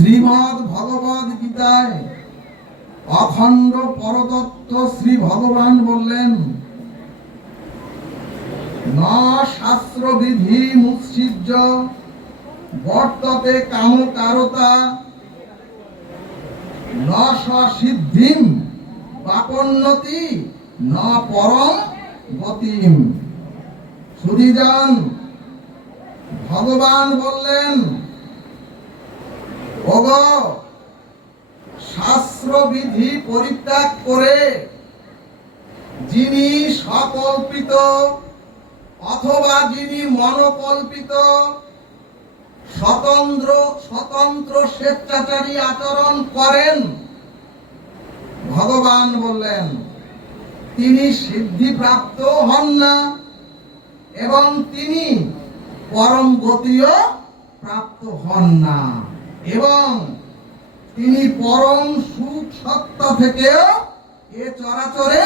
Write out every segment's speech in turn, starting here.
শ্রীমদ্ ভগবদ গীতায় অখণ্ড পরতত্ত্ব শ্রী ভগবান বললেন, ন শাস্ত্র বিধি মুৎসৃজ্য বর্ততে কামকারতা ন সিদ্ধিম বাপন্নতি ন পরম গতিম। সুধীজন, ভগবান বললেন, ওগো, শাস্ত্র বিধি পরিত্যাগ করে যিনি সকল্পিত অথবা যিনি মনোকল্পিত স্বতন্ত্র স্বেচ্ছাচারী আচরণ করেন, ভগবান বললেন তিনি সিদ্ধিপ্রাপ্ত হন না এবং তিনি পরম গতিও প্রাপ্ত হন না এবং তিনি পরম সুখ সত্তা থেকেও এ চরাচরে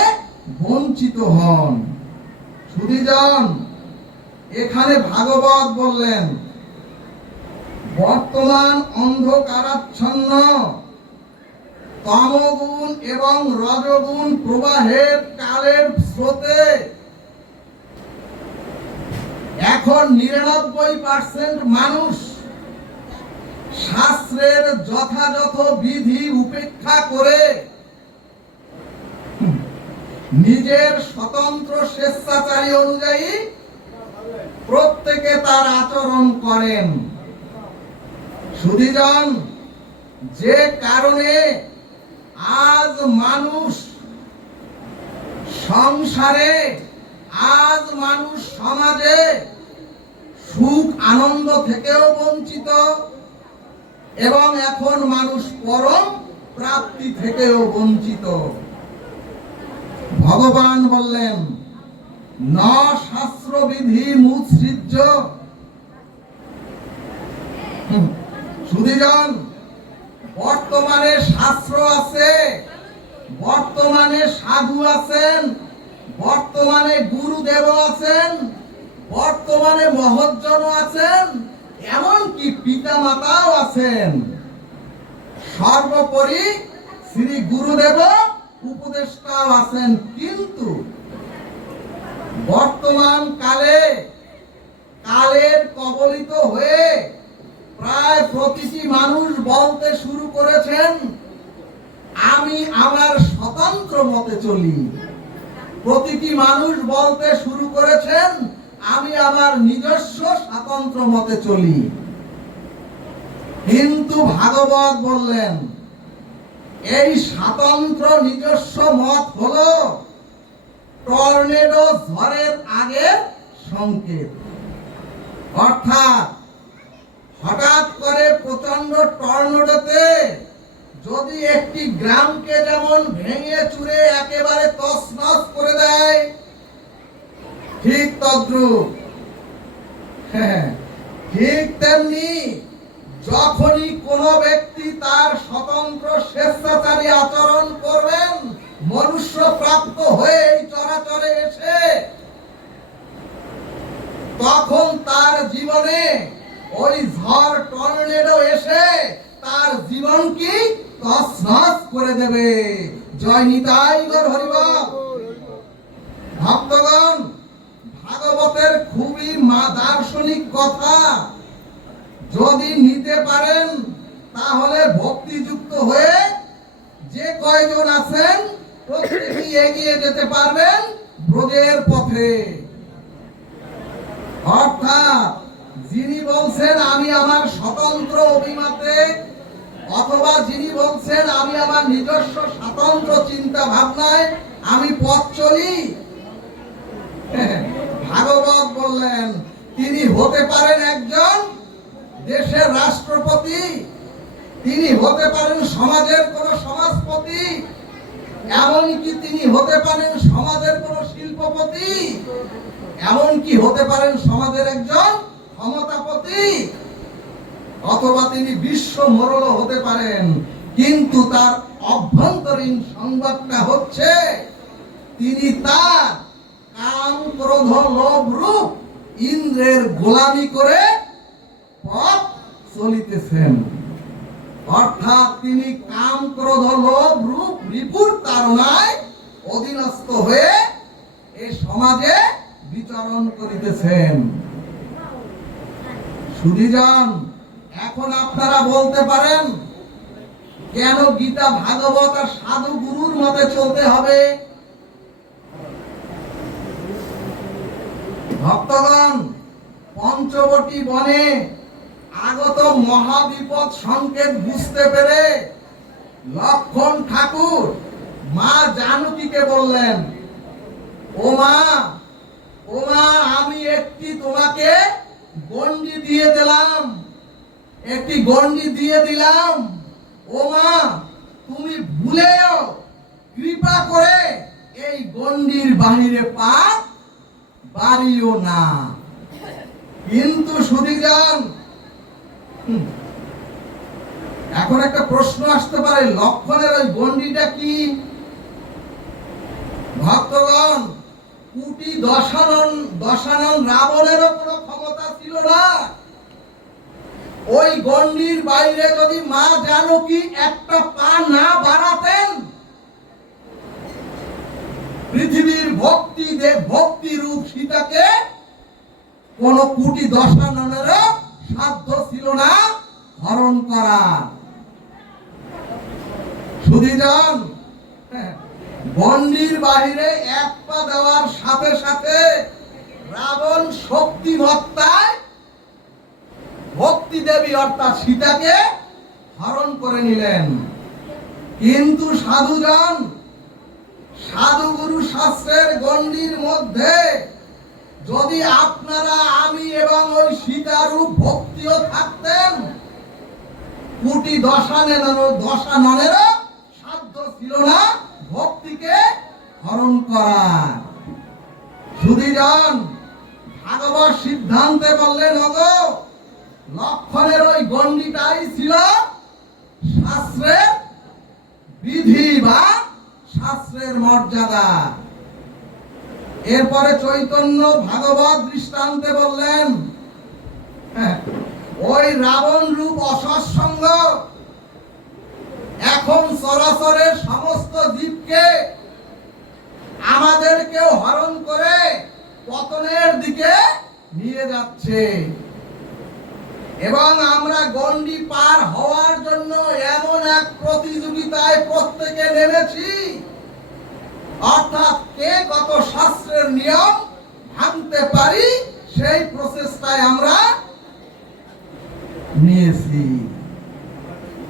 বঞ্চিত হন। সুধীজন, এখানে ভাগবত বললেন, বর্তমান অন্ধকারাচ্ছন্ন তমগুণ এবং রজগুণ প্রবাহের কালের স্রোতে এখন ৯৯% মানুষ শাস্ত্রের যথাযথ বিধি উপেক্ষা করে নিজের স্বতন্ত্র স্বেচ্ছাচারী অনুযায়ী প্রত্যেকে তার আচরণ করেন। সুধীজন, যে কারণে আজ মানুষ সংসারে, আজ মানুষ সমাজে সুখ আনন্দ থেকেও বঞ্চিত এবং এখন মানুষ পরম প্রাপ্তি থেকেও বঞ্চিত। ভগবান বললেন, ন শাস্ত্র বিধি মুৎসৃজ্য। সুধীজন, বর্তমানে শাস্ত্র আছে, বর্তমানে সাধু আছেন, বর্তমানে গুরুদেব আছেন, বর্তমানে মহজ্জন আছেন, এমনকি পিতা মাতাও আছেন। সর্বোপরি শ্রী গুরুদেব উপদেষ্টাও আছেন। কিন্তু বর্তমান কালের কবলিত হয়ে প্রায় প্রতিটি মানুষ বলতে শুরু করেছেন, আমি আমার স্বতন্ত্র মতে চলি। প্রতিটি মানুষ বলতে শুরু করেছেন, আমি আমার নিজস্ব স্বতন্ত্র মতে চলি। কিন্তু ভাগবত বললেন, এই স্বতন্ত্র নিজস্ব মত হলো টর্নেডো ঝড়ের আগের সংকেত। অর্থাৎ হঠাৎ করে প্রচন্ড টর্নেডোতে যদি একটি গ্রামকে যেমন ভেঙে চুরে একেবারে তছনছ করে দেয়, ঠিক তদ্রূপ, ঠিক তেমনি যখনই কোনো ব্যক্তি তার স্বতন্ত্র স্বেচ্ছাচারী আচরণ করবেন, মনুষ্য প্রাপ্ত হয়ে এই চরাচরে এসে, তখন তার জীবনে ওই ঝড় টর্নেডো এসে তার জীবন কি তছনছ করে দেবে। জয় নিতাই গৌর হরিবল। ভক্তগণ, ভাগবতের খুবই দার্শনিক কথা যদি নিতে পারেন, তাহলে ভক্তিযুক্ত হয়ে যে কয়জন আছেন প্রত্যেকেই এগিয়ে যেতে পারবেন ব্রজের পথে। অর্থাৎ যিনি বলছেন আমি আমার স্বতন্ত্র অভিমতে, অথবা যিনি বলছেন আমি আমার নিজস্ব স্বতন্ত্র চিন্তা ভাবনায় আমি পথ চলি, ভাগবত বললেন তিনি হতে পারেন একজন দেশের রাষ্ট্রপতি, তিনি হতে পারেন সমাজের কোন সমাজপতি, এমনকি তিনি হতে পারেন সমাজের কোন শিল্পপতি, এমনকি হতে পারেন সমাজের একজন ক্ষমতাপতি, অথবা তিনি বিশ্ব মোড়লও হতে পারেন। কিন্তু তার অভ্যন্তরীণ সংবাদটা হচ্ছে তিনি তার কাম ক্রোধ লোভ রূপ ইন্দ্রের গোলামি করে পথ চলিতেছেন। অর্থাৎ তিনি কাম ক্রোধ লোভ রূপ রিপুর তাড়নায় অধীনস্থ হয়ে এই সমাজে বিচরণ করিতেছেন। সুধীজন, এখন আপনারা বলতে পারেন কেন গীতা ভাগবত আর সাধু গুরুর মতে চলতে হবে? ভক্তগণ, পঞ্চবটী বনে আগত মহাবিপদ সংকেত বুঝতে পেরে লক্ষণ ঠাকুর মা জানকীকে বললেন, ও মা, আমি একটি তোমাকে গণ্ডি দিয়ে দিলাম। ও মা, তুমি ভুলেও কৃপা করে এই গণ্ডির বাহিরে পা বাড়িও না। কিন্তু সুধীজন, এখন একটা প্রশ্ন আসতে পারে, লক্ষণের ওই গণ্ডিটা কি? ভক্তগণ, কুটি দশানন রাবণেরও কোনো ক্ষমতা ছিল না। ওই গণ্ডির বাইরে যদি মা জানকী একটা পা না বাড়াতেন, পৃথিবীর ভক্তি রূপ সীতাকে কোন কুটি দশাননেরও সাধ্য ছিল না হরণ করা। সুধীজন, গণ্ডির বাহিরে এক পা দেওয়ার সাথে সাথে রাবণ শক্তিমত্তায় ভক্তি দেবী অর্থাৎ সীতাকে হরণ করে নিলেন। কিন্তু সাধুজন, সাধুগুরু শাস্ত্রের গণ্ডির মধ্যে যদি আপনারা, আমি এবং ওই সীতারূপ ভক্তিও থাকতেন, কুটি দশাননেরও সাধ্য ছিল না ভক্তিকে হরণ করার। সুধীজন, ভাগবত সিদ্ধান্তে বললেন, ওগো, লক্ষণের ওই গণ্ডিটাই ছিল শাস্ত্রের বিধি বা শাস্ত্রের মর্যাদা। এরপরে চৈতন্য ভাগবত দৃষ্টান্তে বললেন, ওই রাবণ রূপ অসৎসঙ্গ এখন চরাচরের সমস্ত জীবকে আমাদেরকেও হরণ করে পতনের দিকে নিয়ে যাচ্ছে, এবং আমরা গণ্ডি পার হওয়ার জন্য এমন এক প্রতিযোগিতায় প্রত্যেকে নেমেছি, অর্থাৎ কে কত শাস্ত্রের নিয়ম ভাঙতে পারি সেই প্রচেষ্টায় আমরা নিয়েছি।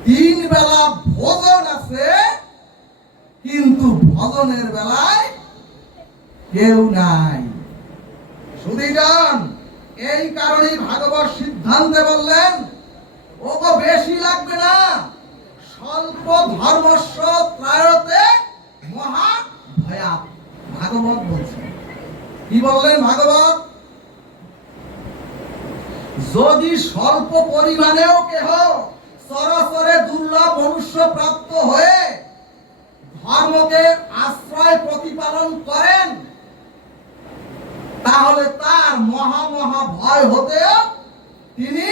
3 বেলা ভোজন আছে, কিন্তু ভজনের বেলায় কেউ নাই। সুধীজন, এই কারণেই ভাগবত সিদ্ধান্তে বললেন, ওগো, বেশি লাগবে না, স্বল্প ধর্মস্য ত্রায়তে মহা ভয়াৎ। ভাগবত বলছে, কি বললেন ভাগবত? যদি স্বল্প পরিমাণেও কেহ চরাচরে দুর্লভ মনুষ্য প্রাপ্ত হয়ে ধর্মকে আশ্রয় প্রতিপালন করেন, তাহলে তার মহা ভয় হতেও তিনি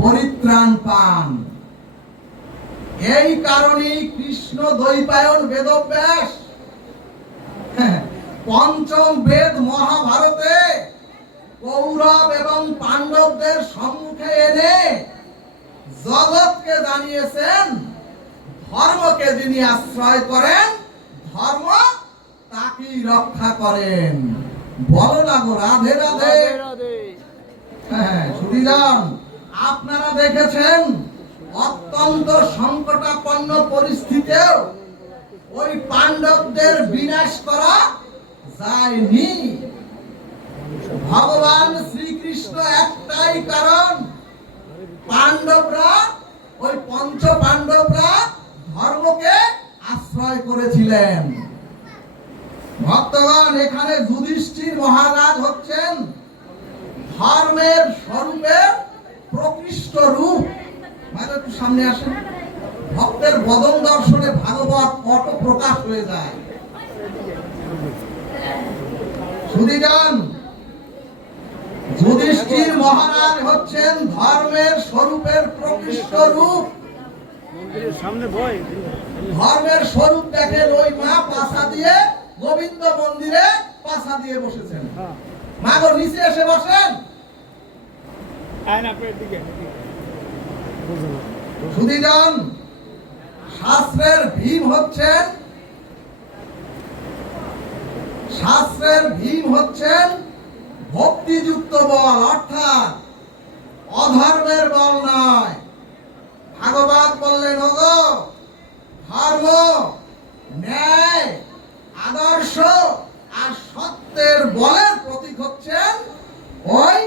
পরিত্রাণ পান। এই কারণেই কৃষ্ণ দ্বৈপায়ন বেদব্যাস পঞ্চম বেদ মহাভারতে কৌরব এবং পাণ্ডবদের সম্মুখে এনে জগৎকে জানিয়েছেন, ধর্মকে যিনি আশ্রয় করেন, ধর্ম তাকেই রক্ষা করেন। বলো না গো, রাধে রাধে। সুধীজন, আপনারা দেখেছেন অত্যন্ত সংকটাপন্ন পরিস্থিতিতেও ওই পাণ্ডবদের বিনাশ করা যায়নি। ভগবান শ্রীকৃষ্ণ একটাই কারণ, পাণ্ডবরা, ওই পঞ্চ পাণ্ডবরা ধর্মকে আশ্রয় করেছিলেন। ভক্তগণ, এখানে যুধিষ্ঠির মহারাজ হচ্ছেন ধর্মের স্বরূপের প্রকৃষ্ট রূপ। একটু সামনে আসেন, ভক্তের বদন দর্শনে ভাগবত অটো প্রকাশ হয়ে যায়। সুধীজন, যুধিষ্ঠির মহারাজ হচ্ছেন ধর্মের স্বরূপের প্রকৃষ্ট রূপ। সামনে বয় ধর্মের স্বরূপ দেখেন, ওই মা পাছা দিয়ে গোবিন্দ মন্দিরে পাছা দিয়ে বসেছেন। মা গো নিচে এসে বসেন। সুধীজন, শাস্ত্রের ভীম হচ্ছেন ভক্তিযুক্ত বল, অর্থাৎ অধর্মের বল নয়। ভাগবত বললেন, ওগো ধর্ম, ন্যায়, আদর্শ আর সত্যের বলের প্রতীক হচ্ছেন ওই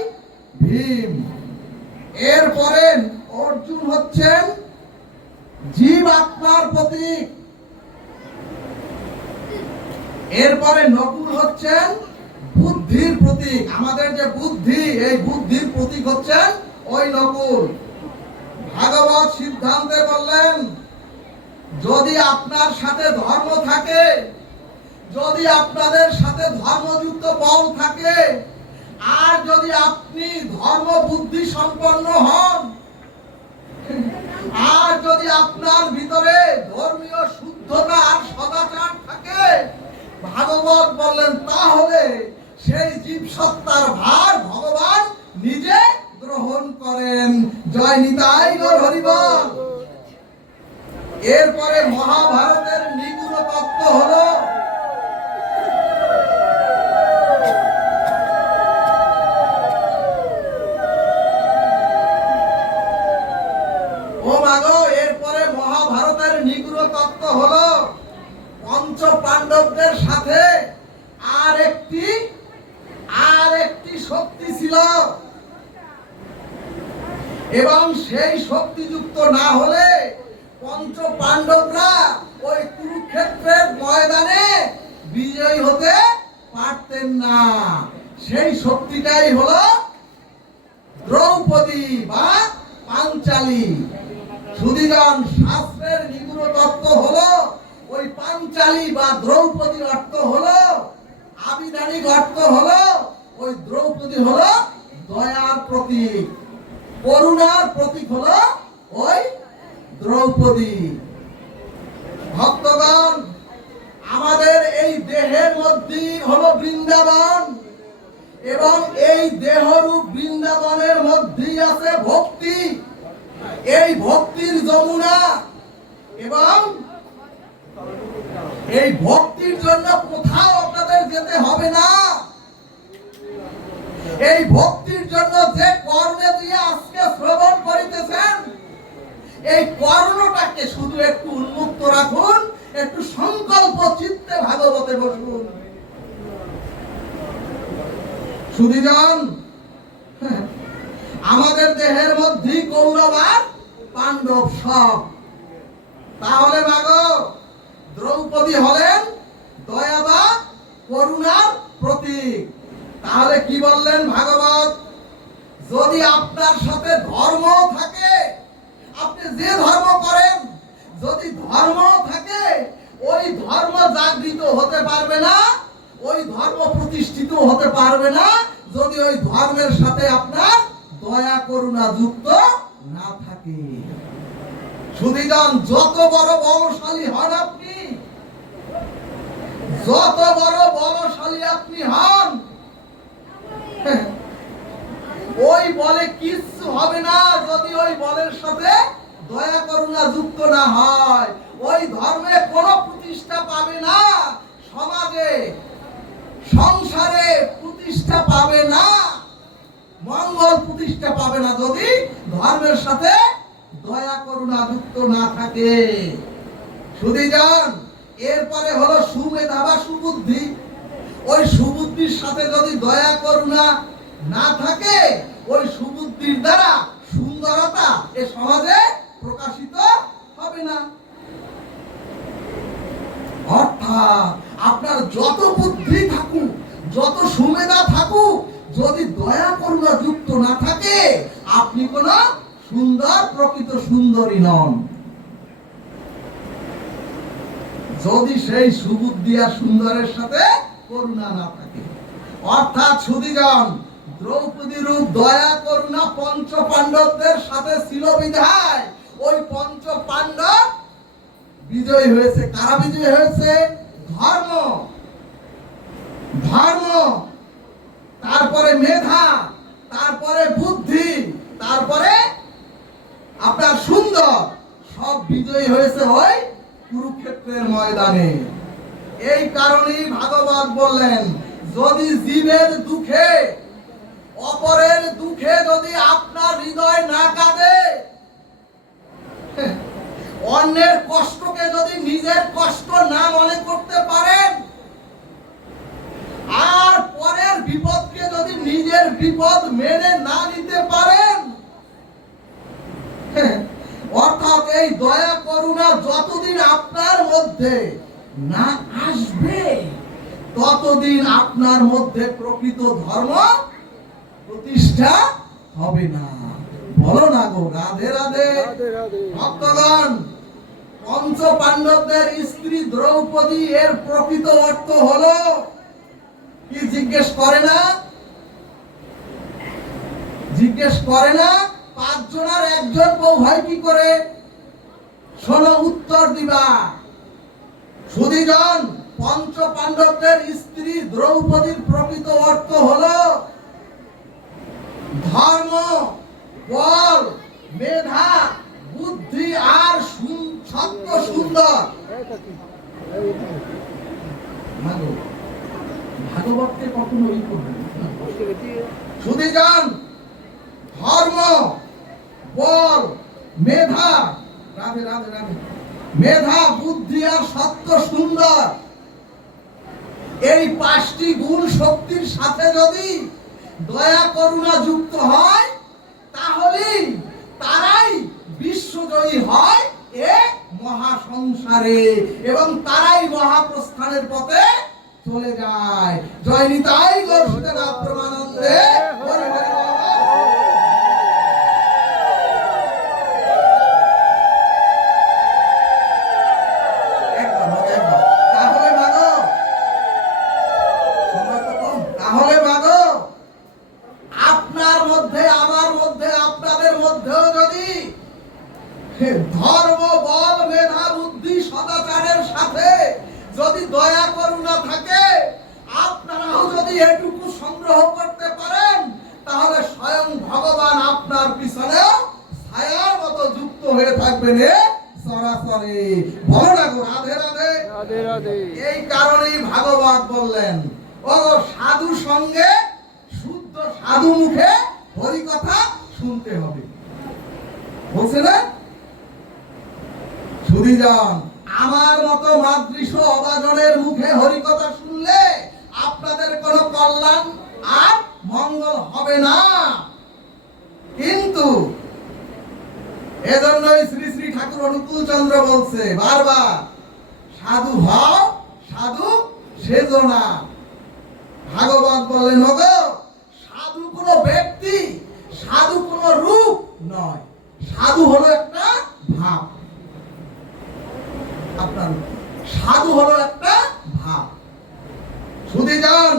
ভীম। এরপরে অর্জুন হচ্ছেন জীব আত্মার প্রতীক। এরপরে নকুল হচ্ছেন বুদ্ধির প্রতীক। আমাদের যে বুদ্ধি, এই বুদ্ধির প্রতীক হচ্ছেন ওই নকুল। ভাগবত সিদ্ধান্তে বললেন, যদি আপনার সাথে ধর্ম থাকে, যদি আপনাদের সাথে ধর্মযুক্ত বল থাকে, আর যদি আপনি ধর্ম বুদ্ধি সম্পন্ন হন, আর যদি আপনার ভিতরে ধর্মীয় শুদ্ধতা আর সদাচার থাকে, ভাগবত বললেন, তাহলে সেই জীব সত্তার ভার ভগবান নিজে গ্রহণ করেন। জয় নিতাই গৌর হরিবল। এরপরে মহাভারতের নিগূঢ় তত্ত্ব হলো এরপরে মহাভারতের নিগূঢ় তত্ত্ব হলো পঞ্চ পাণ্ডবদের সাথে আর একটি শক্তি ছিল, এবং সেই শক্তিযুক্ত না হলে পঞ্চ পাণ্ডবরা ওই কুরুক্ষেত্রের ময়দানে বিজয়ী হতে পারতেন না। সেই শক্তিটাই হলো দ্রৌপদী বা পাঞ্চালী। সুধীজন, শাস্ত্রের নিগূঢ় তত্ত্ব হলো ওই পাঞ্চালী বা দ্রৌপদীর অর্থ হলো, আবিধানিক অর্থ হলো, ওই দ্রৌপদী হলো দয়ার প্রতীক, করুণার প্রতীক হলো ওই দ্রৌপদী। ভক্তগণ, আমাদের এই দেহের মধ্যে হলো বৃন্দাবন, এবং এই দেহরূপ বৃন্দাবনের মধ্যেই আছে ভক্তি, এই ভক্তির যমুনা। এবং এই ভক্তির জন্য কোথাও আপনাদের যেতে হবে না। এই ভক্তির জন্য যে কর্মে দিয়ে আজকে শ্রবণ করিতেছেন, এই কর্মটাকে শুধু একটু উন্মুক্ত রাখুন, একটু সংকল্প চিত্তে ভাগবতে বসুন। সুধীজন, আমাদের দেহের মধ্যে কৌরব আর পাণ্ডব সব। তাহলে মাগো দ্রৌপদী হলেন দয়া বা করুণার প্রতীক। তাহলে কি বললেন ভাগবত? যদি আপনার সাথে ধর্ম থাকে, আপনি যে ধর্ম করেন, যদি ধর্ম থাকে, ওই ধর্ম জাগৃত হতে পারবে না, ওই ধর্ম প্রতিষ্ঠিত হতে পারবে না, যদি ওই ধর্মের সাথে আপনার দয়া করুণা যুক্ত না থাকে। সুধীজন, যত বড় বলশালী হন আপনি, যত বড় বলশালী আপনি হন, ওই বলে কিচ্ছু হবে না যদি ওই বলের সাথে দয়া করুণা যুক্ত না হয়। ওই ধর্মে কোনো প্রতিষ্ঠা পাবে না, সমাজে সংসারে প্রতিষ্ঠা পাবে না, মঙ্গল প্রতিষ্ঠা পাবে না যদি ধর্মের সাথে দয়া করুণা যুক্ত না থাকে। সুধীজন, এরপরে হলো সুমেধা বা সুবুদ্ধি। ওই সুবুদ্ধির সাথে যদি দয়া করুণা না থাকে, ওই সুবুদ্ধির দ্বারা সুন্দরতা এ সমাজে প্রকাশিত হবে না। অর্থাৎ আপনার যত বুদ্ধি থাকুক, যত সুমেধা থাকুক, যদি দয়া করুণা যুক্ত না থাকে, আপনি কোন সুন্দর প্রকৃত সুন্দরী নন। যদি সেই সুবুদ্ধি আর সুন্দরের সাথে করুণা না থাকে। অর্থাৎ সুধীজন, দ্রৌপদী রূপ দয়া করুণা পঞ্চ পাণ্ডবদের সাথে ছিল বিধায় ওই পঞ্চ পাণ্ডব বিজয়ী হয়েছে। কারা বিজয়ী হয়েছে? ধর্ম, ধর্ম, তারপরে মেধা, তারপরে বুদ্ধি, তারপরে আপনার সুন্দর, সব বিজয়ী হয়েছে ওই কুরুক্ষেত্রের ময়দানে। এই কারণেই ভাগবত বললেন, যদি জীবের দুঃখে, অপরের দুঃখে যদি আপনার হৃদয় না কাঁদে, অন্যের কষ্টকে যদি নিজের কষ্ট না মনে করতে পারেন, আর পরের বিপদকে যদি নিজের বিপদ মেনে না নিতে পারেন, অর্থাৎ এই দয়া করুণা যতদিন আপনার মধ্যে না আসবে, ততদিন আপনার মধ্যে প্রকৃত ধর্ম প্রতিষ্ঠা হবে না। বলো না গো, রাধে রাধে। ভক্তগণ, পঞ্চ পাণ্ডবদের স্ত্রী দ্রৌপদী এর প্রকৃত অর্থ হলো কি? জিজ্ঞেস করে না? জিজ্ঞেস করে না? 5 জনের একজন বউ হয় কি করে? শোনো, উত্তর দিবা। সুধীজন, পঞ্চ পাণ্ডবদের স্ত্রী দ্রৌপদীর প্রকৃত অর্থ হলো ধর্ম, বল, মেধা, বুদ্ধি আর সত্য সুন্দর। ভাগবতকে কখনো ই করবেন না। সুধীজন, ধর্ম, বল, মেধা, রাধে রাধে রাধে, মেধা, বুদ্ধি আর সত্য সুন্দর, এই 5টি গুণ শক্তির সাথে যদি দয়া করুণা যুক্ত হয়, তাহলেই তারাই বিশ্বজয়ী হয় এ মহাসংসারে, এবং তারাই মহাপ্রস্থানের পথে চলে যায়। জয় নিতাই গৌর সীতানাথ প্রেমানন্দে। হরি হরি বল। তাহলে মাগো, আপনার মধ্যে, আমার মধ্যে, আপনাদের মধ্যেও যদি ধর্ম, বল, মেধা, বুদ্ধি, সদাচারের সাথে যদি দয়া করুণা থাকে, আপনারাও যদি এটুকু সংগ্রহ করতে পারেন, তাহলে স্বয়ং ভগবান আপনার পিছনে ছায়ার মতো যুক্ত হয়ে থাকবেন সরাসরি। ভালো লাগো, রাধে রাধে রাধে রাধে। এই কারণেই ভাগবত বললেন, ও সাধু সঙ্গে, শুদ্ধ সাধু মুখে হরি কথা শুনতে হবে। বলছে না? সুধীজন, আমার মতো মাতৃশ অবাজনের মুখে হরি কথা শুনলে আপনাদের কোনো কল্যাণ আর মঙ্গল হবে না। কিন্তু এজন্যই শ্রী শ্রী ঠাকুর অনুকূল চন্দ্র বলছে বারবার, সাধু হও, সাধু সেজো না। ভাগবত বলেন, ওগো, সাধু কোনো ব্যক্তি, সাধু কোনো রূপ নয়, সাধু হলো একটা ভাব। আপনার সাধু হলো একটা ভাব। সুধীজন,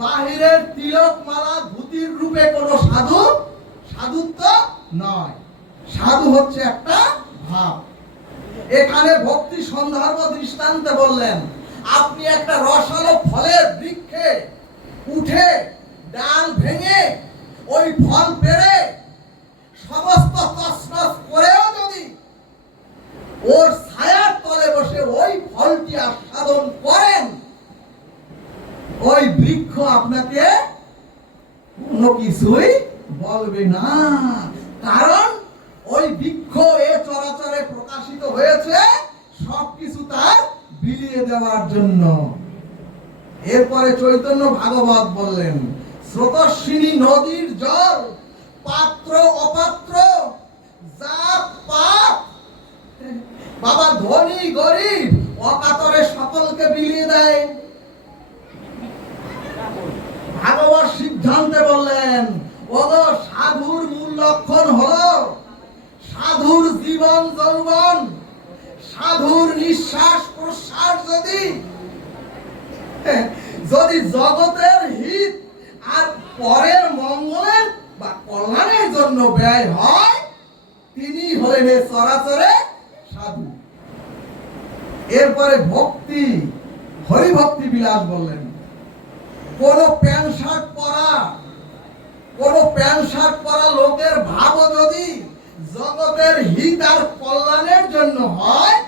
বাহিরের তিলক মালা ধুতির রূপে কোনো সাধু সাধুত্ব নয়, সাধু হচ্ছে একটা ভাব। এখানে ভক্তি সন্দর্ভ দৃষ্টান্তে বললেন, আপনি একটা রসালো ফলের বৃক্ষে উঠে ডাল ভেঙে ওই ফল পেড়ে সমস্ত তছনছ করেও যদি ওর ছায়ার তলে বসে ওই ফলটি আস্বাদন করেন, ওই বৃক্ষ আপনাকে কোনো কিছুই বলবে না। কারণ ওই বৃক্ষ এ চরাচরে প্রকাশিত হয়েছে সবকিছু তার বিলিয়ে দেওয়ার জন্য। এরপরে চৈতন্য ভাগবত বললেন, স্রোতস্বিনী নদীর জল পাত্র অপাত্র জাত পাত, বাবা ধনী গরিব অকাতরে সকলকে বিলিয়ে দেয়। ভাগবত সিদ্ধান্তে বললেন, ওগো, সাধুর মূল লক্ষণ হলো সাধুর জীবন যৌবন, সাধুর নিঃশ্বাস প্রশ্বাস যদি জগতের হিত আর পরের মঙ্গলের বা কল্যাণের জন্য ব্যয় হয়, তিনি হলেন এ চরাচরে সাধু। এরপরে ভক্তি, হরিভক্তি বিলাস বললেন। কোন প্যান্ট শার্ট পরা লোকের ভাব যদি জগতের হিত আর কল্যাণের জন্য হয়,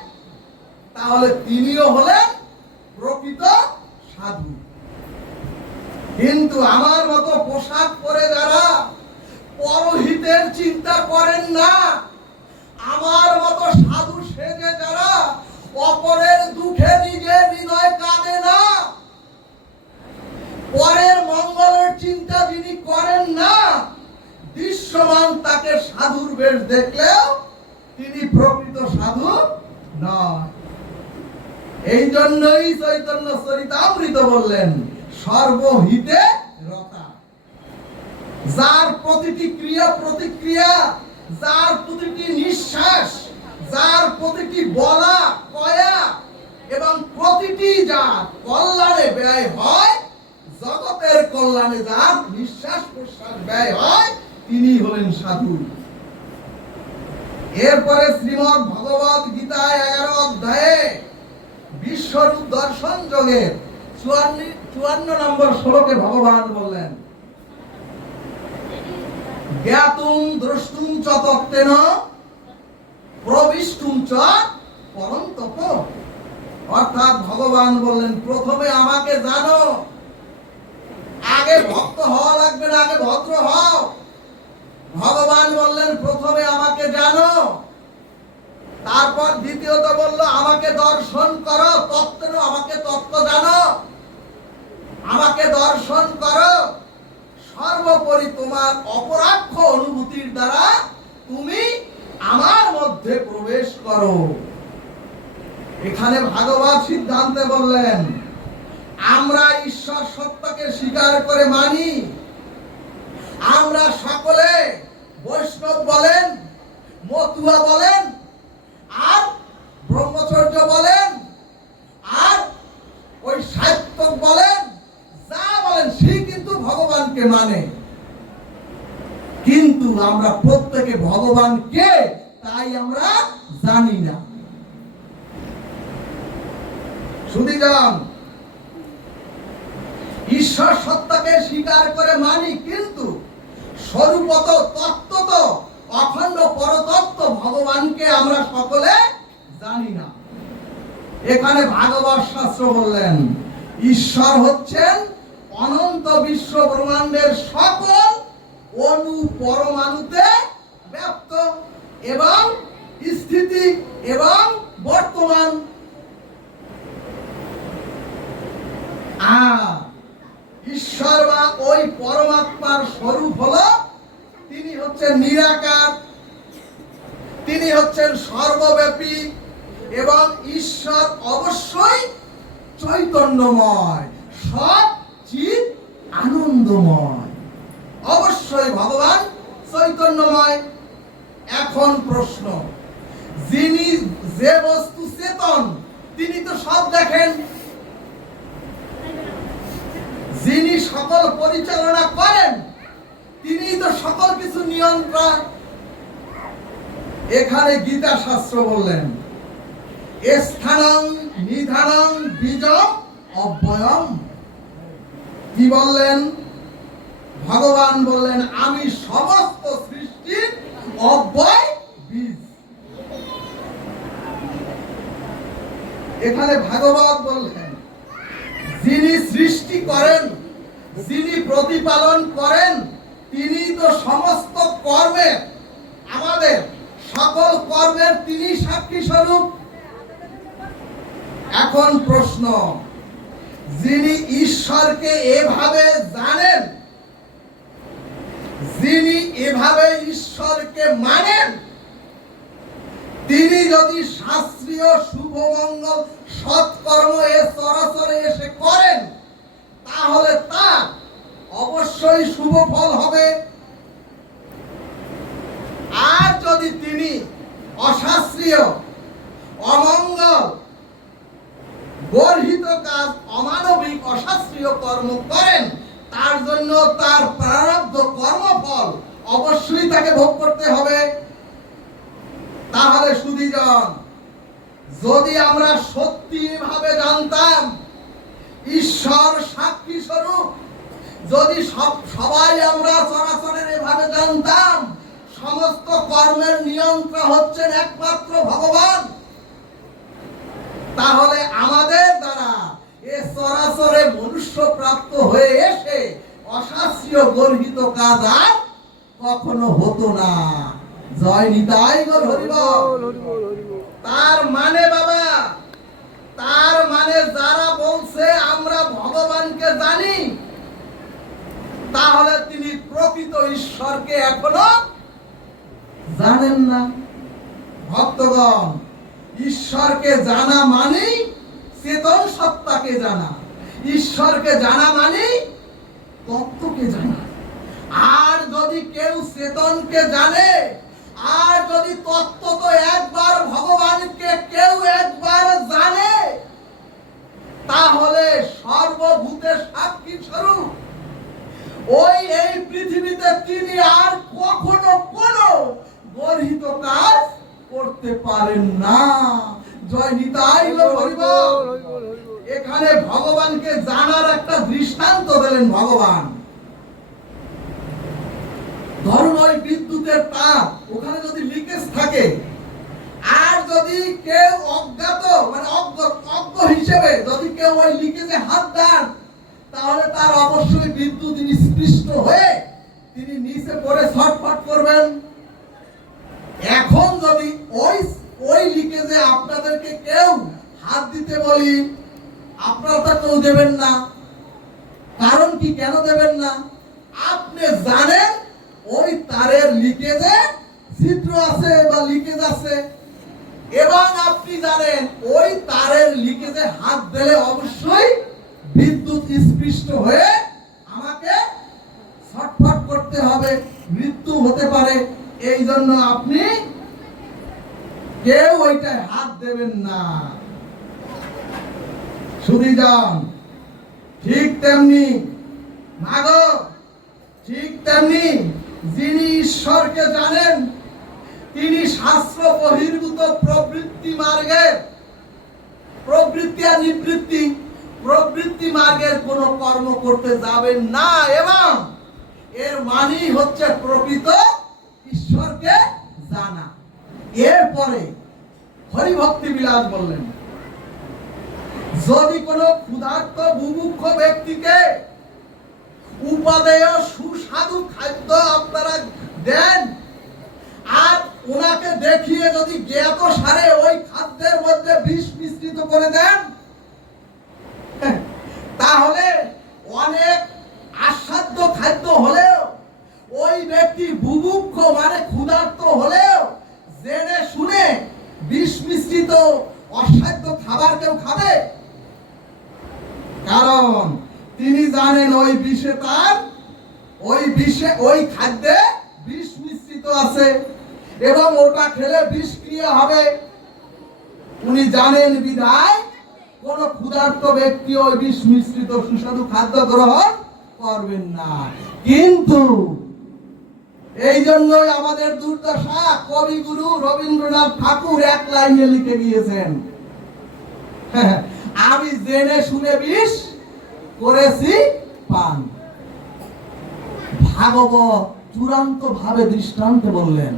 তাহলে তিনিও হলেন প্রকৃত সাধু। কিন্তু আমার মতো পোশাক পরে যারা পরহিতের চিন্তা করেন না, আমার মতো সাধু সেজে যারা অপরের দুঃখে নিজের হৃদয় কাঁদে না, পরের মঙ্গলের চিন্তা যিনি করেন না, দৃশ্যমান তাকে সাধুর বেশ দেখলেও তিনি প্রকৃত সাধু নয়। এই জন্যই চৈতন্য চরিতামৃত বললেন সর্বহিতে রতা। যার প্রতিটি ক্রিয়া প্রতিক্রিয়া, যার প্রতিটি নিঃশ্বাস, যার প্রতিটি বলা কয়া এবং প্রতিটি যার কল্যাণে ব্যয় হয়, জগতের কল্যাণে যার নিঃশ্বাস প্রশ্বাস ব্যয় হয়, তিনি হলেন সাধু। এরপরে শ্রীমদ্ ভগবদ গীতায় 11 অধ্যায়ে বিশ্বরূপ দর্শন যোগের 54 নম্বর শ্লোকে ভগবান বললেন, জ্ঞাতুম দ্রষ্টুম চ তত্ত্বেন প্রবিষ্টুম চ পরন্তপ। অর্থাৎ ভগবান বললেন, প্রথমে আমাকে জানো। আগে ভক্ত হওয়া লাগবে না, আগে ভদ্র হও। ভগবান বললেন প্রথমে আমাকে জানো, তারপর দ্বিতীয়ত বলল আমাকে দর্শন করো, তত্ত্বেন, আমাকে তত্ত্ব জানো, আমাকে দর্শন করো। সর্বোপরি তোমার অপরাক্ষ অনুভূতির দ্বারা তুমি আমার মধ্যে প্রবেশ করো। এখানে ভাগবত সিদ্ধান্তে বললেন, আমরা ঈশ্বর সত্যকে স্বীকার করে মানি। আমরা সকলে বৈষ্ণব বলেন, মতুয়া বলেন, আর ব্রহ্মচর্য বলেন, আর ওই সাহিত্যক বলেন, যা বলেন, সে কিন্তু ভগবানকে মানে। কিন্তু আমরা প্রত্যেকে ভগবান কে তাই আমরা জানি না। শুধিজন, ঈশ্বর সত্তাকে স্বীকার করে মানি, কিন্তু স্বরূপত তত্ত্বত অখণ্ড পরতত্ত্ব ভগবানকে আমরা সকলে জানি না। এখানে ভাগবত শাস্ত্র বললেন, ঈশ্বর হচ্ছেন অনন্ত বিশ্ব ব্রহ্মাণ্ডের সকল অণু পরমাণুতে ব্যাপ্ত এবং স্থিতি এবং বর্তমান। ঈশ্বর বা ওই পরমাত্মার স্বরূপ হলো, তিনি হচ্ছেন নিরাকার, তিনি হচ্ছেন সর্বব্যাপী, এবং ঈশ্বর অবশ্যই চৈতন্যময়, সৎ চিৎ আনন্দময়। অবশ্যই ভগবান চৈতন্যময়। এখন প্রশ্ন, যিনি যে বস্তু চেতন, তিনি তো সব দেখেন। যিনি সকল পরিচালনা করেন, তিনি তো সকল কিছু নিয়ন্ত্রণ। এখানে গীতা শাস্ত্র বললেন, স্থানং নিধানং বীজম অব্যয়ম। কি বললেন? ভগবান বললেন, আমি সমস্ত সৃষ্টির অব্যয় বীজ। এখানে ভাগবত বললেন, যিনি সৃষ্টি করেন, যিনি প্রতিপালন করেন, তিনি তো সমস্ত কর্মের, আমাদের সকল কর্মের তিনি সাক্ষী স্বরূপ। এখন প্রশ্ন, যিনি ঈশ্বরকে এভাবে জানেন, যিনি এভাবে ঈশ্বরকে মানেন, তিনি যদি শাস্ত্রীয় শুভমঙ্গল সৎকর্ম এ চরাচরে এসে করেন, তাহলে তার অবশ্যই শুভ ফল হবে। আর যদি তিনি অশাস্ত্রীয়, অমঙ্গল গর্হিত কাজ, অমানবিক অশাস্ত্রীয় কর্ম করেন, তার জন্য তার প্রারব্ধ কর্মফল অবশ্যই তাকে ভোগ করতে হবে। তাহলে সুধীজন, যদি আমরা সত্যি ভাবে জানতাম ঈশ্বর সাক্ষী স্বরূপ, যদি সবাই আমরা চরাচরের এভাবে জানতাম সমস্ত কর্মের নিয়ন্ত্রণ হচ্ছেন একমাত্র ভগবান, তাহলে আমাদের দ্বারা এ চরাচরে মনুষ্য প্রাপ্ত হয়ে এসে অশাস্ত্রীয় গর্হিত কাজ আর কখনো হতো না। জয় নিতাই গৌর হরি বল। তার মানে বাবা, তার মানে যারা বলছে আমরা ভগবানকে জানি, তাহলে তিনি প্রকৃত ঈশ্বরকে এখনো জানেন না। ভক্তগণ, ঈশ্বরকে জানা মানে চেতন সত্তাকে জানা, ঈশ্বরকে জানা মানে তত্ত্বকে জানা। আর যদি কেউ চেতনকে জানে, আর যদি তত্ত্ব তো একবার ভগবানকে কেউ একবার জানে, তাহলে সর্বভূতের সাক্ষী স্বরূপ ওই এই পৃথিবীতে তিনি আর কখনো কোনো গর্হিত কাজ করতে পারেন না। জয় নিতাই গৌর হরি বল। এখানে ভগবানকে জানার একটা দৃষ্টান্ত দিলেন ভগবান। ধরুন ওই বিদ্যুতের তার, ওখানে যদি লিকেজ থাকে, আর যদি কেউ অজ্ঞাত মানে অজ্ঞ হিসেবে যদি কেউ ওই লিকেজে হাত দেন, তাহলে তার অবশ্যই বিদ্যুৎ নিষ্পৃষ্ট হয়ে তিনি নিচে পড়ে ছটফট করবেন। এখন যদি ওই লিকেজে আপনাদেরকে কেউ হাত দিতে বলি, আপনারা তা কেউ দেবেন না। কারণ কি, কেন দেবেন না? আপনি জানেন ওই তারের লিকেজে ছিদ্র আছে বা লিকেজ আছে, এবং আপনি জানেন ওই তারের লিকেজে হাত দিলে অবশ্যই বিদ্যুৎ স্পৃষ্ট হয়ে আমাকে ছটফট করতে হবে, মৃত্যু হতে পারে। এই জন্য আপনি কেউ ওইটায় হাত দেবেন না। সুধীজন, ঠিক তেমনি মাগো, ঠিক তেমনি যিনি ঈশ্বরকে জানেন, তিনি শাস্ত্র বহির্ভূত প্রবৃত্তি মার্গে, প্রবৃত্তি আর নিবৃত্তি, প্রবৃত্তি মার্গের কোন কর্ম করতে যাবেন না, এবং এর মানেই হচ্ছে প্রকৃত ঈশ্বরকে জানা। এরপরে হরিভক্তি বিলাস বললেন, যদি কোন ক্ষুধার্ত বুভুক্ষ ব্যক্তিকে উপাদেয় সুস্বাদু খাদ্য আপনারা দেন, আর ওনাকে দেখিয়ে যদি জ্ঞাত সারে ওই খাদ্যের মধ্যে বিষ মিশ্রিত করে দেন, তাহলে অনেক আস্বাদ্য খাদ্য হলেও ওই ব্যক্তি বুভুক্ষ মানে ক্ষুধার্ত হলেও জেনে শুনে বিষ মিশ্রিত অসাধ্য খাবার কেউ খাবে? কারণ তিনি জানেন ওই বিষে তার ওই খাদ্যে বিষ মিশ্রিত আছে এবং ওটা খেলে বিষক্রিয়া হবে। উনি জানেন বিধায় কোন ক্ষুধার্ত ব্যক্তি ওই বিষ মিশ্রিত সুস্বাদু খাদ্য গ্রহণ করবেন না। কিন্তু এই জন্যই আমাদের দুর্দশা, কবিগুরু রবীন্দ্রনাথ ঠাকুর এক লাইনে লিখে গিয়েছেন, আমি জেনে শুনে বিষ করেছি পান। ভাগবত চূড়ান্ত ভাবে দৃষ্টান্তে বললেন,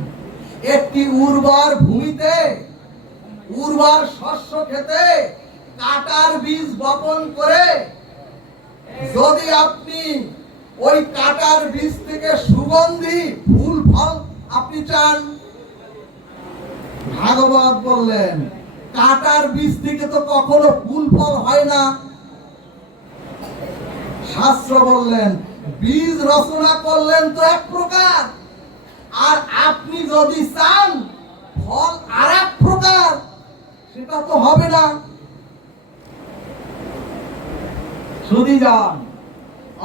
একটি উর্বর ভূমিতে উর্বর শস্য খেতে কাটার বীজ বপন করে যদি আপনি ওই কাটার বীজ থেকে সুগন্ধি ফুল ফল আপনি চান, ভাগবত বললেন কাটার বীজ থেকে তো কখনো ফুল ফল হয় না। শাস্ত্র বললেন বীজ রচনা করলেন তো এক প্রকার, আর আপনি যদি চান ফল আর এক প্রকার, সেটা তো হবে না। সুধীজন,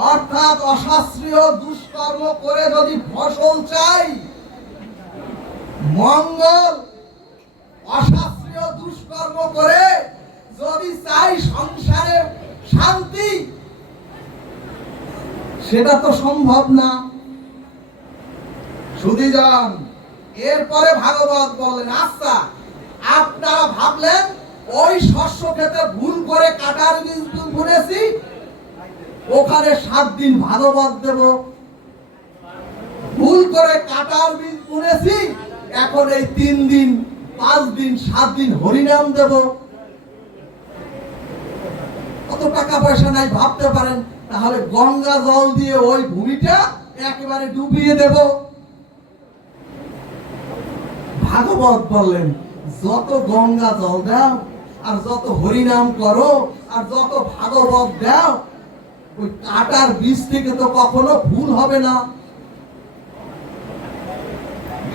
অর্থাৎ অশাস্ত্রীয় দুষ্কর্ম করে যদি ফসল চাই মঙ্গল, অশাস্ত্রীয় দুষ্কর্ম করে যদি চাই সংসারে শান্তি, সেটা তো সম্ভব না। সুধীজন, এরপরে ভাগবত বললেন, আচ্ছা আপনারা ভাবলেন ওই শস্য খেতে ভুল করে কাটার বীজ বুনেছি, ওখানে 7 দিন ভাগবত দেব। ভুল করে কাটার বীজ বুনেছি, এখন এই 3 দিন 5 দিন 7 দিন হরিনাম দেব। কত টাকা পয়সা নাই ভাবতে পারেন, তাহলে গঙ্গা জল দিয়ে ওই ভূমিটা একেবারে ডুবিয়ে দেব। ভাগবত বললেন, যত গঙ্গা জল দাও আর যত হরিনাম করো আর যত ভাগবত দাও, ওই কাটার বীজ থেকে তো কখনো ভুল হবে না।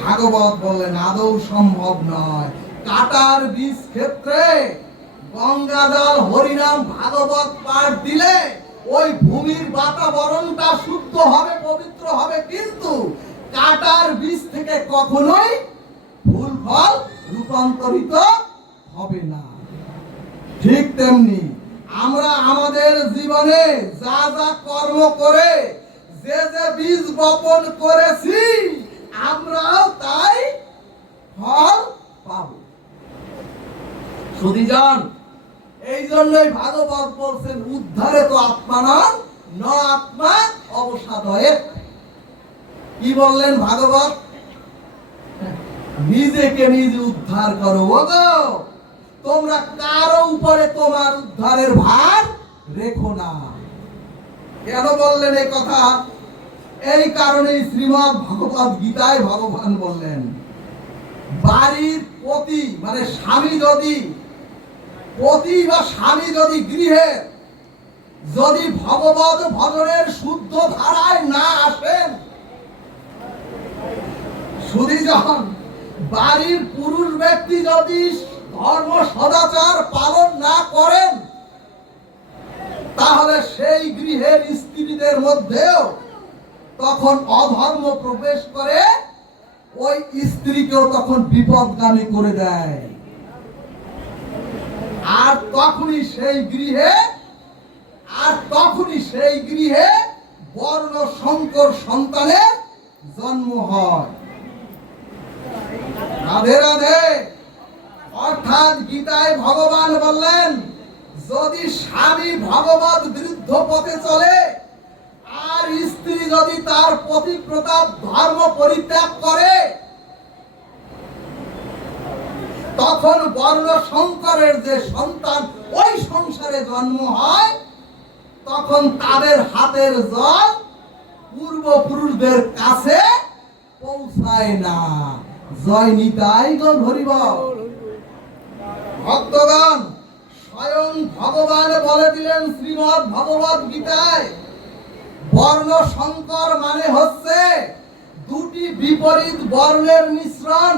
ভাগবত বললেন, আদৌ সম্ভব নয়। কাটার বীজ ক্ষেত্রে গঙ্গা জল হরিনাম ভাগবত পাঠ দিলে ওই ভূমির বাতাবরণটা শুদ্ধ হবে, পবিত্র হবে, কিন্তু কাটার বীজ থেকে কখনোই ভুল ফল রূপান্তরিত হবে না। ঠিক তেমনি আমরা আমাদের জীবনে যা যা কর্ম করে যে যে বীজ বপন করেছি, আমরাও তাই ফল পাব। সুধীজন, এই জন্যই ভাগবত বলছেন, উদ্ধারে তো আত্মা নন, ন আত্মা অবসাদয়ে। কি বললেন ভাগবত? নিজেকে নিজে উদ্ধার করো। ওগো, তোমরা কারো উপরে তোমার উদ্ধারের ভার রেখো না। কেন বললেন এই কথা? এই কারণেই শ্রীমদ্ ভগবত গীতায় ভগবান বললেন, বাড়ির পতি মানে স্বামী যদি গৃহে যদি ভগবত ভজনের শুদ্ধ ধারায় না আসেন, সুধীজন, বাড়ির পুরুষ ব্যক্তি যদি ধর্ম সদাচার পালন না করেন, তাহলে সেই গৃহের স্ত্রীদের মধ্যেও তখন অধর্ম প্রবেশ করে, ওই স্ত্রীকেও তখন বিপদগামী করে দেয়। আর তখনই সেই গৃহে বর্ণ সংকর সন্তানের জন্ম হয়। রাধে রাধে। অর্থাৎ গীতায় ভগবান বললেন, যদি স্বামী ভগবত বিরুদ্ধ পথে চলে আর স্ত্রী যদি তার পতিব্রতা ধর্ম পরিত্যাগ করে, তখন বর্ণ সংকরের যে সন্তান ওই সংসারে জন্ম হয়, তখন তাদের হাতের জল পূর্বপুরুষদের কাছে পৌঁছায় না। জয় নিতাই গৌর হরিবল। ভক্তগণ, স্বয়ং ভগবান বলে দিলেন শ্রীমদ্ ভগবত গীতায়, বর্ণ সংকর মানে হচ্ছে দুটি বিপরীত বর্ণের মিশ্রণ।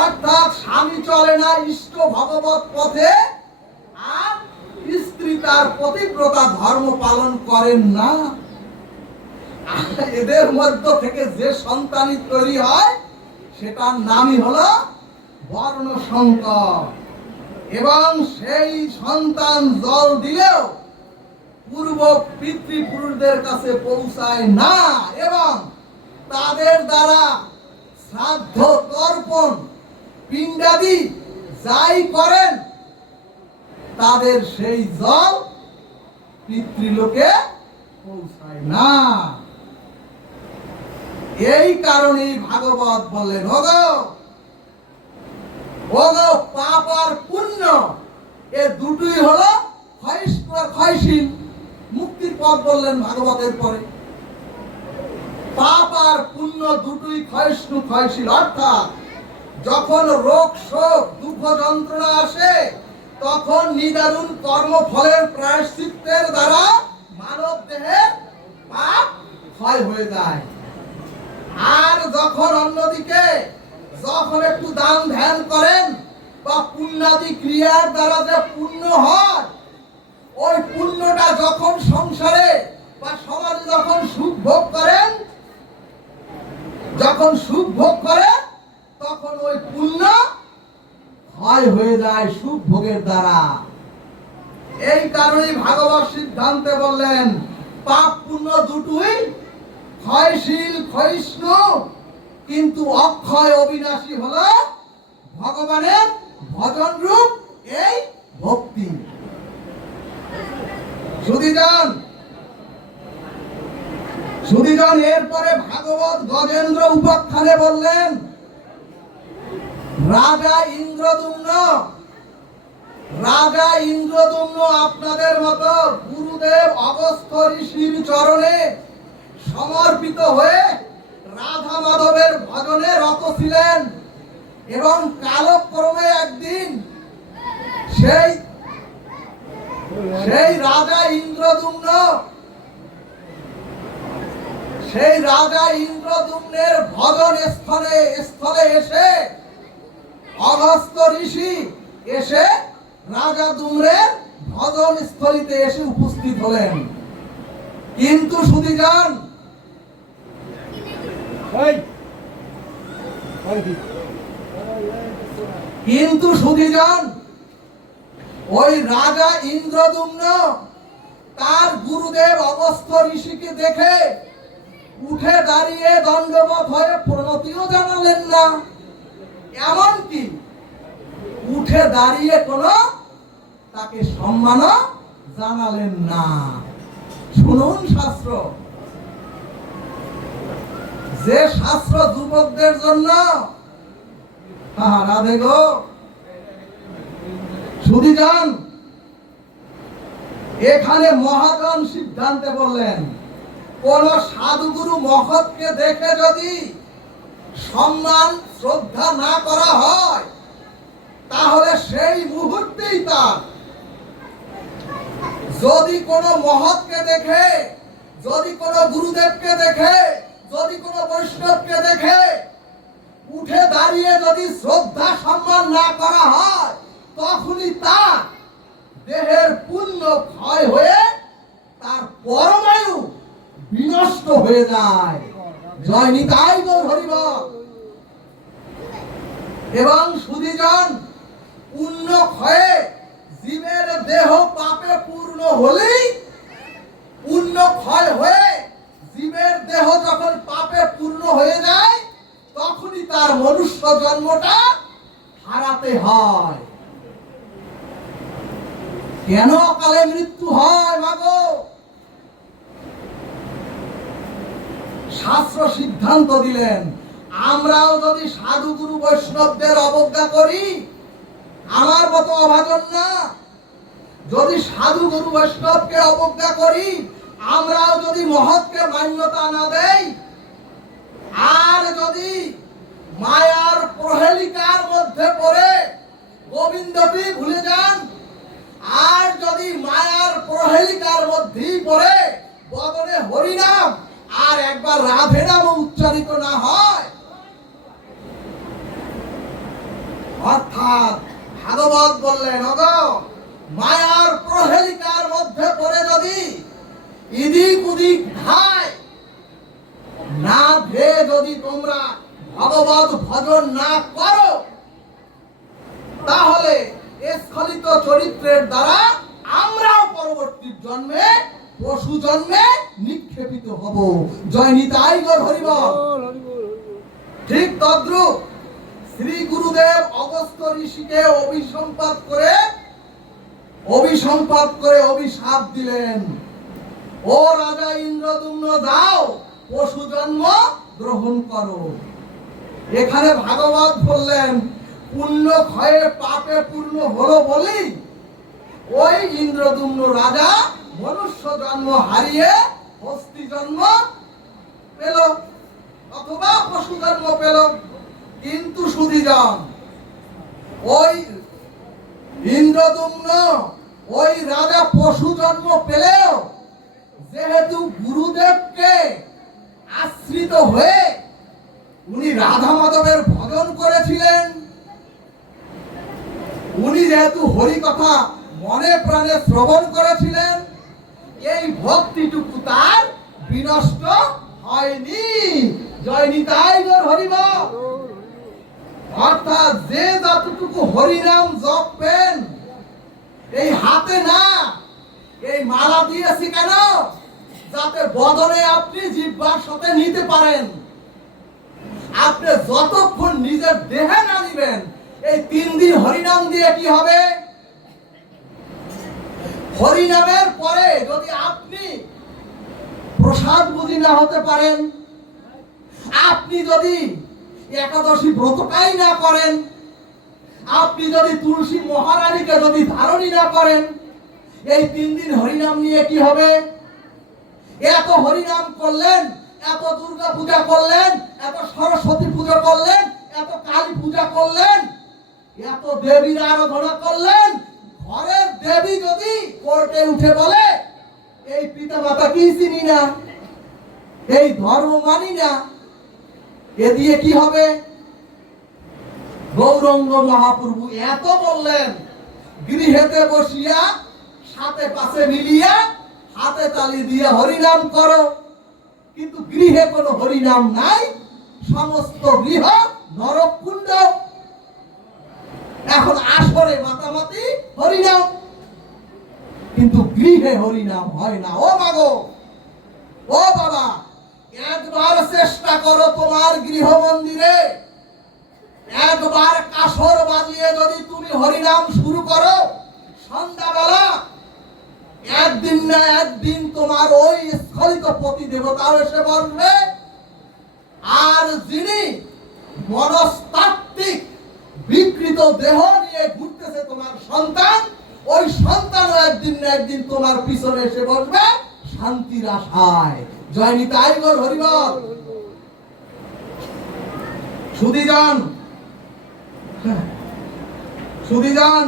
অর্থাৎ স্বামী চলে না ইষ্ট ভগবত পথে, আর স্ত্রী তার পতিব্রতা ধর্ম পালন করেন না। এদের মধ্য থেকে যে সন্তানই তৈরি হয়, সেটার নামই হলো বর্ণ সংকর। এবং সেই সন্তান জল দিলেও পূর্ব পিতৃপুরুষদের কাছে পৌঁছায় না, এবং তাদের দ্বারা শ্রাদ্ধ তর্পণ পিণ্ডাদি যাই করেন, তাদের সেই জল পিতৃলোকে পৌঁছায় না। এই কারণেই ভাগবত বললেন, ওগো পাপ আর পুণ্য এ দুটোই হলো ক্ষয়িষ্ণু আর ক্ষয়শীল। মুক্তির পথ বললেন ভাগবতের পরে। পাপ আর পুণ্য দুটোই ক্ষয়িষ্ণু ক্ষয়শীল। অর্থাৎ যখন রোগ শোক দুঃখ যন্ত্রণা আসে, তখন নিদারুণ কর্মফলের প্রায়শ্চিত্তের দ্বারা মানব দেহের পাপ ক্ষয় হয়ে যায়। আর যখন অন্যদিকে যখন একটু দান ধ্যান করেন বা পুণ্যাদি ক্রিয়ার দ্বারা যে পুণ্য হয়, ওই পুণ্যটা যখন সংসারে বা সমাজে যখন সুখ ভোগ করেন, তখন ওই পুণ্য ক্ষয় হয়ে যায় সুখ ভোগের দ্বারা। এই কারণে ভাগবত সিদ্ধান্তে বললেন, পাপ পুণ্য দুটোই ক্ষয়শীল ক্ষয়িষ্ণু। কিন্তু অক্ষয় অবিনাশী হলো ভগবানের ভজন রূপ এই ভক্তি। সুধীজন এরপরে ভাগবত গজেন্দ্র উপাখ্যানে বললেন, রাজা ইন্দ্রদুম্ন আপনাদের মতো গুরুদেব অগস্ত্য ঋষির চরণে সমর্পিত হয়ে রাধা মাধবের ভজনে রত ছিলেন এবং কালক্রমে একদিন সেই রাজা ইন্দ্রদুম্নের ভজন স্থলে এসে অগস্ত্য ঋষি এসে রাজা দুম্নের ভজন স্থলিতে এসে উপস্থিত হলেন। কিন্তু সুধীজন ওই রাজা ইন্দ্রদুম্ন তার গুরুদেব অগস্ত্য ঋষিকে দেখে উঠে দাঁড়িয়ে দণ্ডবত হয়ে প্রণতিও জানালেন না, এমনকি উঠে দাঁড়িয়ে কোনো তাকে সম্মানও জানালেন না। শুনুন শাস্ত্র, যে শাস্ত্র যুবকদের জন্য, রাধে গো সুধীজন এখানে মহাজন সিদ্ধান্তে বললেন, কোন সাধুগুরু মহৎকে দেখে যদি সম্মান শ্রদ্ধা না করা হয় তাহলে সেই মুহূর্তেই তার, যদি কোনো মহৎকে দেখে, যদি কোনো গুরুদেবকে দেখে, যদি কোনো বৈষ্ণবকে দেখে উঠে দাঁড়িয়ে যদি শ্রদ্ধা সম্মান না করা হয় তখনই তার দেহের পুণ্য ক্ষয় হয়ে তার পরমায়ু বিনষ্ট হয়ে যায়। জয় নিতাই গৌর হরি বল। এবং সুধীজন পুণ্য ক্ষয়ে জীবের দেহ পাপে পূর্ণ হলেই, পুণ্য ক্ষয় হয়ে জীবের দেহ যখন পাপে পূর্ণ হয়ে যায় তখনই তার মনুষ্য জন্মটা হারাতে হয়। কেন অকালে মৃত্যু হয় মাগো? শাস্ত্র সিদ্ধান্ত দিলেন, আমরাও যদি সাধু গুরু বৈষ্ণবদের অবজ্ঞা করি, আমার মতো অভাজন না, যদি সাধু গুরু বৈষ্ণবকে অবজ্ঞা করি, আমরাও যদি মহৎকে মান্যতা না দেই, আর যদি মায়ার প্রহেলিকার মধ্যে পড়ে গোবিন্দকে ভুলে যান, আর যদি মায়ার প্রহেলিকার মধ্যেই পড়ে বদনে হরিনাম আর একবার রাধে নাম উচ্চারিত না হয়, অর্থাৎ ভাগবত বললেন, মায়ার প্রহেলিকার মধ্যে পড়ে যদি ইদিক উদিক খায় না ভে যদি তোমরা ভগবত ভজন না করো তাহলে স্খলিত চরিত্রের দ্বারা আমরাও পরবর্তী জন্মে পশু জন্মে নিক্ষেপিত হব। জয় নিতাই গৌর হরি বল। ঠিক তদ্রূপ শ্রী গুরুদেব অগস্ত্য ঋষিকে অভিসম্পাত করে অভিশাপ দিলেন, ও রাজা ইন্দ্রদুম্ন যাও পশু জন্ম গ্রহণ করো। এখানে ভাগবত বললেন, পুণ্য ক্ষয়ে পাপে পূর্ণ হলো বলি ওই ইন্দ্রদুম্ন রাজা মনুষ্য জন্ম হারিয়ে হস্তি জন্ম পেল অথবা পশু জন্ম পেল। কিন্তু সুধীজন ওই ইন্দ্রদুম্ন ওই রাজা পশু জন্ম পেলেও যেহেতু গুরুদেবকে আশ্রিত হয়ে উনি রাধা মাধবের ভজন করেছিলেন, উনি যেহেতু হরি কথা মনে প্রাণে শ্রবণ করেছিলেন, এই ভক্তিটুকু তার বিনষ্ট হয়নি। জয় নিতাই গৌর হরি বল। অর্থাৎ যে যতটুকু হরিনাম জপবেন, এই হাতে না, এই মালা দিয়েছি কেন, যাতে বদনে আপনি জিহ্বার সাথে নিতে পারেন। আপনি যতক্ষণ নিজের দেহে না নিবেন, এই 3 দিন হরিনাম দিয়ে কি হবে? হরিনামের পরে যদি আপনি প্রসাদ বুঝি না হতে পারেন, আপনি যদি একাদশী ব্রতটাই না করেন, আপনি যদি তুলসী মহারানীকে যদি ধারণই না করেন, এই 3 দিন হরিনাম নিয়ে কি হবে? এত হরিনাম করলেন, এত দুর্গা পূজা করলেন, এত সরস্বতী পূজা করলেন, এত কালী পূজা করলেন, এত দেবীর আরাধনা করলেন, ঘরের দেবী যদি কোর্টে উঠে বলে এই পিতা মাতা কি চিনি না, এই ধর্ম মানি না, এ দিয়ে কি হবে? গৌরাঙ্গ মহাপ্রভু এত বললেন, গৃহেতে বসিয়া সাথে পাশে মিলিয়া হাতে তালি দিয়ে হরিনাম করো, কিন্তু গৃহে কোনো হরিনাম নাই, সমস্ত গৃহ নরককুণ্ড। এখন আসরে মাতামাতি হরিনাম, কিন্তু গৃহে হরিনাম হয় না। ও মাগো, ও বাবা, একবার চেষ্টা করো তোমার গৃহ মন্দিরে একবার কাসর বাজিয়ে যদি তুমি হরিনাম শুরু করো সন্ধ্যাবেলা, একদিন না একদিন তোমার ওই স্খলিত পতি দেবতাও এসে বলবে। আর যিনি মনস্তাত্ত্বিক বিকৃত দেহ নিয়ে ঘুরতেছে তোমার সন্তান, ওই সন্তানও একদিন না একদিন তোমার পিছনে এসে বসবে শান্তির আশায়। জয় নিতাই গৌর হরিবল। সুধীজন, সুধীজন,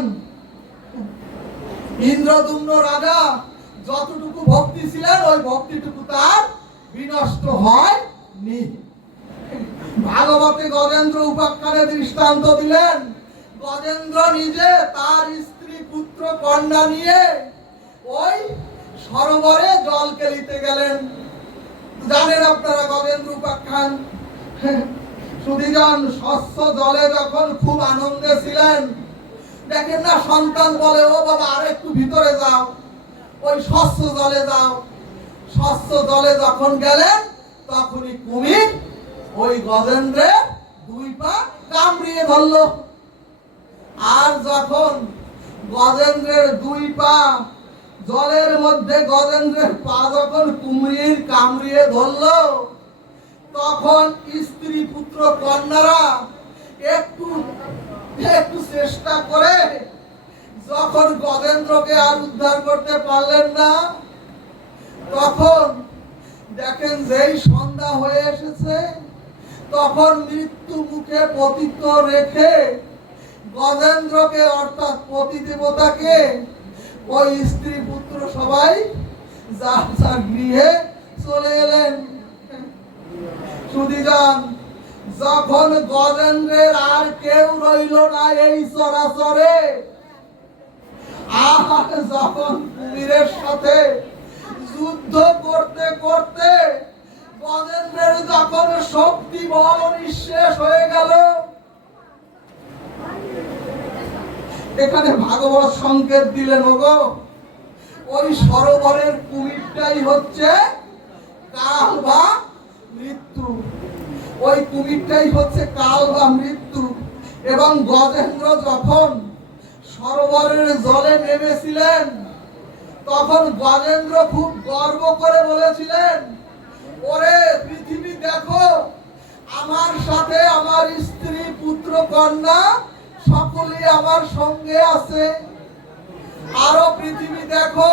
ইন্দ্রদুম্ন রাজা যতটুকু ভক্তি ছিলেন ওই ভক্তিটুকু তার বিনষ্ট হয়নি। ভাগবতে গজেন্দ্র উপাখ্যানে দৃষ্টান্ত দিলেন। গজেন্দ্র নিজে তার স্ত্রী পুত্র কন্যা নিয়ে ওই সরোবরে জল কেলিতে গেলেন। জানেন আপনারা গজেন্দ্র উপাখ্যান। সুধীজন স্বচ্ছ জলে যখন খুব আনন্দে ছিলেন, দেখেন না সন্তান বলে ও বাবা আর একটু ভিতরে যাও, ওই স্বচ্ছ জলে যাও। স্বচ্ছ জলে যখন গেলেন তখনই কুমির ওই গজেন্দ্রের 2 পা কামড়িয়ে ধরলো। আর যখন গজেন্দ্রের 2 পা জলের মধ্যে গজেন্দ্রের পা যখন কুমির কামড়িয়ে ধরলো, তখন স্ত্রী পুত্র কন্যারা একটু একটু চেষ্টা করে যখন গজেন্দ্রকে আর উদ্ধার করতে পারলেন না, তখন দেখেন যেই সন্ধ্যা হয়ে এসেছে, তখন মৃত্যু মুখে পতিত রেখে গজেন্দ্রকে অর্থাৎ পতি দেবতাকে ওই স্ত্রী পুত্র সবাই যার যার গৃহে চলে এলেন। সুধীজন, যখন গজেন্দ্রের আর কেউ রইল না এই চরাচরে, আর যখন কুমিরের সাথে যুদ্ধ করতে করতে গজেন্দ্রের যখন শক্তি বল নিঃশেষ হয়ে গেল, এখানে ভাগবত সংকেত দিলেন, ওগো ওই সরোবরের কুমিরটাই হচ্ছে কাল বা মৃত্যু, ওই কুমিরটাই হচ্ছে কাল বা মৃত্যু। এবং গজেন্দ্র যখন সরোবরের জলে নেমেছিলেন, তখন গজেন্দ্র খুব গর্ব করে বলেছিলেন, ওরে পৃথিবী দেখো, আমার সাথে আমার স্ত্রী পুত্র কন্যা সকলেই আমার সঙ্গে আছে। আরো পৃথিবী দেখো,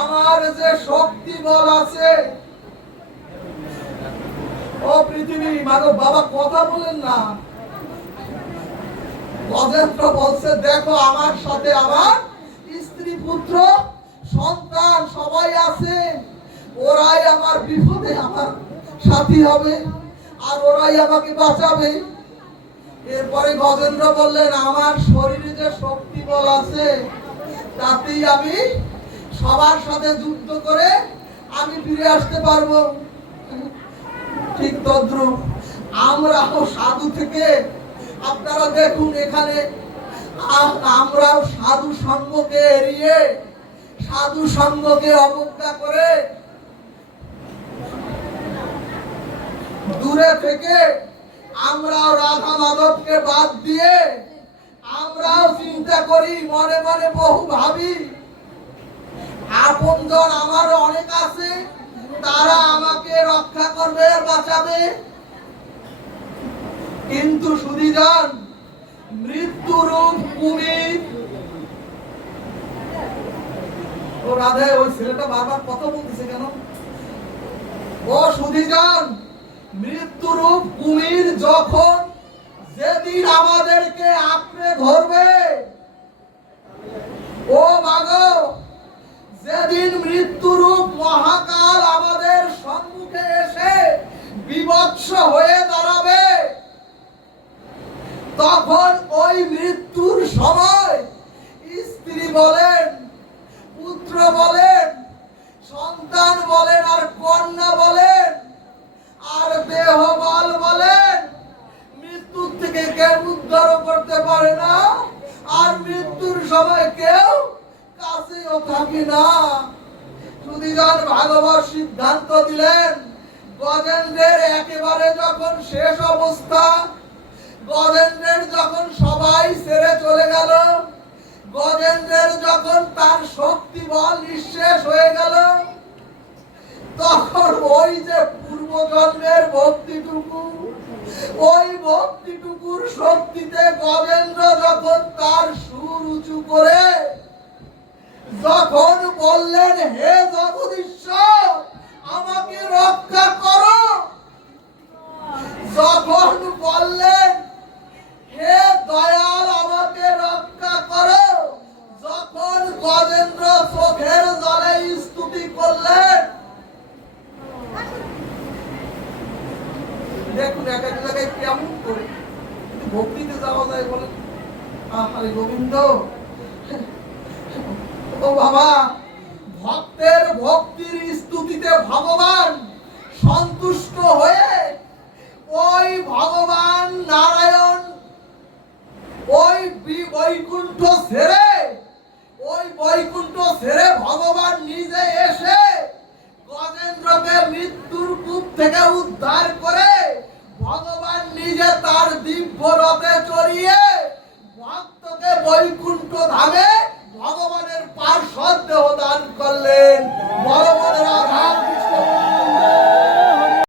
আমার যে শক্তি বল আছে। ও পৃথিবী, মাগো বাবা কথা বলেন না। গজেন্দ্র বলছে, দেখো আমার সাথে আমার স্ত্রী পুত্র সন্তান সবাই আছে, ওরাই আমার বিপদে আমার সাথী হবে, আর ওরাই আমাকে বাঁচাবে। এরপরে গজেন্দ্র বললেন, আমার শরীরে যে শক্তি বল আছে তাতেই আমি সবার সাথে যুদ্ধ করে আমি ফিরে আসতে পারবো। ঠিক তদ্রুপ আমরাও সাধু থেকে, আপনারা দেখুন এখানে আমরাও সাধু সঙ্গকে এড়িয়ে, সাধু সঙ্গকে অবজ্ঞা করে দূরে থেকে আমরাও রাধা মাধবকে বাদ দিয়ে আমরাও চিন্তা করি, মনে মনে বহু ভাবি, আপনজন আমারও অনেক আছে, তারা আমাকে রক্ষা করবে, বাঁচাবে। কিন্তু সুধীজন, মৃত্যুরূপ কুমির। ও রাধে, ওই ছেলেটা বারবার কথা বলতেছে কেন? ও সুধীজন, মৃত্যুরূপ কুমির যখন যেদিন আমাদেরকে আঁকড়ে ধরবে, ও মাগো, যেদিন মৃত্যুরূপ মহাকাল আমাদের সম্মুখে এসে বিভৎস হয়ে দাঁড়াবে, তখন ওই মৃত্যুর সময় স্ত্রী বলেন, পুত্র বলেন, সন্তান বলেন, আর কন্যা বলেন, আর দেহবল বলেন, মৃত্যুর থেকে কেউ উদ্ধার করতে পারে না। আর মৃত্যুর সময় কেউ কাছেও থাকে না। সুধীজন ভাগবত সিদ্ধান্ত দিলেন, গজেন্দ্রের একেবারে যখন শেষ অবস্থা, গজেন্দ্রের যখন সবাই ছেড়ে চলে গেল, গজেন্দ্রের যখন তার শক্তি বল নিঃশেষ হয়ে গেল, তখন ওই যে পূর্বজন্মের ভক্তিটুকু, ওই ভক্তিটুকুর শক্তিতে গজেন্দ্র যখন তার সুর উঁচু করে যখন বললেন, হে জগদীশ্বর আমাকে রক্ষা করো, যখন বললেন, হে দয়াল আমাকে রক্ষা করো, যখন গজেন্দ্র চোখের জলে স্তুতি করলেন। দেখুন এক এক জায়গায় কেমন করে ভক্তিতে যাওয়া যায় বলেন। আরে গোবিন্দ, ও বাবা, ভক্তের ভক্তির স্তুতিতে ভগবান সন্তুষ্ট হয়ে ওই ভগবান নারায়ণ ওই বৈকুণ্ঠ ছেড়ে, ওই বৈকুণ্ঠ ছেড়ে ভগবান নিজে এসে গজেন্দ্রকে মৃত্যুর কূপ থেকে উদ্ধার করে ভগবান নিজে তার দিব্য রথে চড়িয়ে ভক্তকে বৈকুণ্ঠ ধামে